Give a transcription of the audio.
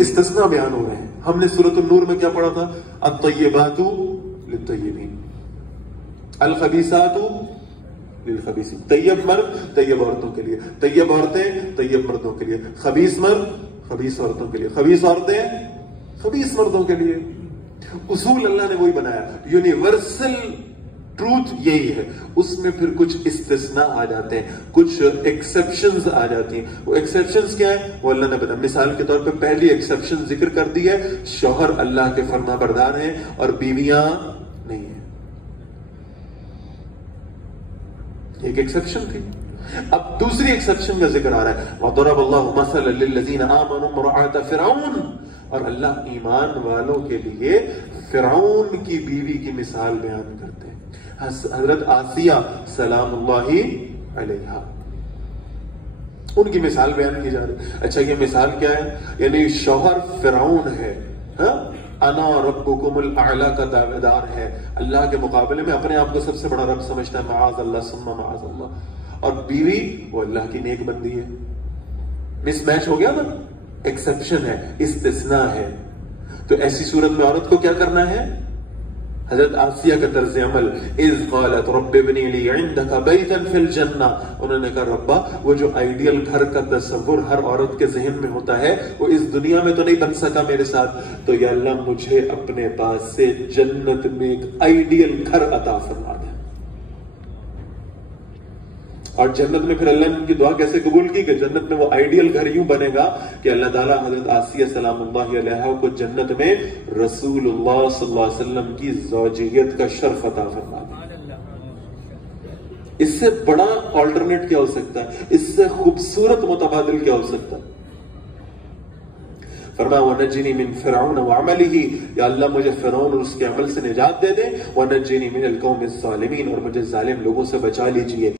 استثناء بیان ہو رہے ہیں. ہم نے سورۃ النور میں کیا پڑھا تھا؟ الطیبات للطیبین، الخبیثات للخبیثین. طیب مرد طیب عورتوں کے لیے، طیب عورتیں طیب مردوں کے لیے، خبیث مرد خبیث عورتوں کے لیے، خبیث عورتیں خبیث مردوں کے لیے. اصول اللہ نے وہی بنایا، یونیورسل ٹروتھ یہی ہے. اس میں پھر کچھ استثناء آ جاتے ہیں، کچھ ایکسیپشنز آ جاتی ہیں. وہ ایکسیپشنز کیا ہیں وہ اللہ نے بتا. مثال کے طور پہ پہلی ایکسیپشن ذکر کر دی ہے، شوہر اللہ کے فرما بردار ہیں اور بیویاں نہیں ہیں. ایک ایکسیپشن تھی. اب دوسری ایکسیپشن کا ذکر آ رہا ہے، وَضَرَبَ اللَّهُ مَثَلًا لِلَّذِينَ آمَنُوا امْرَأَتَ فِرْعَوْنَ. اور اللہ ایمان والوں کے لیے فرعون کی بیوی کی مثال بیان کرتے ہیں. حضرت آسیہ سلام اللہ علیہا، ان کی مثال بیان کی جا رہی. اچھا یہ مثال کیا ہے؟ یعنی شوہر فرعون ہے، انا ربکم الاعلی کا دعوے دار ہے، اللہ کے مقابلے میں اپنے آپ کو سب سے بڑا رب سمجھتا ہے، معاذ اللہ ثم معاذ اللہ. اور بیوی وہ اللہ کی نیک بندی ہے. مس میچ ہو گیا نا، ایکسیپشن ہے، استثناء ہے. تو ایسی صورت میں عورت کو کیا کرنا ہے؟ حضرت آسیہ کا طرز عمل، اذ قالت رب ابن لی عندک بیتا فی الجنہ. انہوں نے کہا ربا وہ جو آئیڈیل گھر کا تصور ہر عورت کے ذہن میں ہوتا ہے وہ اس دنیا میں تو نہیں بن سکا میرے ساتھ، تو یا اللہ مجھے اپنے پاس سے جنت میں ایک آئیڈیل گھر عطا فرما دے. اور جنت میں پھر اللہ نے ان کی دعا کیسے قبول کی کہ جنت میں وہ آئیڈیل گھر یوں بنے گا کہ اللہ تعالیٰ حضرت آسیہ سلام اللہ علیہا کو جنت میں رسول اللہ صلی اللہ علیہ وسلم کی زوجیت کا شرف عطا فرما دے. اس سے بڑا آلٹرنیٹ کیا ہو سکتا ہے؟ اس سے خوبصورت متبادل کیا ہو سکتا ہے؟ فرمایا وَنَجِّنِي مِن فِرْعَوْنَ وَعَمَلِهِ، یا اللہ مجھے فرعون اور اس کے عمل سے نجات دے دیں. وَنَجِّنِي مِنَ الْقَوْمِ الظَّالِمِينَ، اور مجھے ظالم لوگوں سے بچا لیجئے.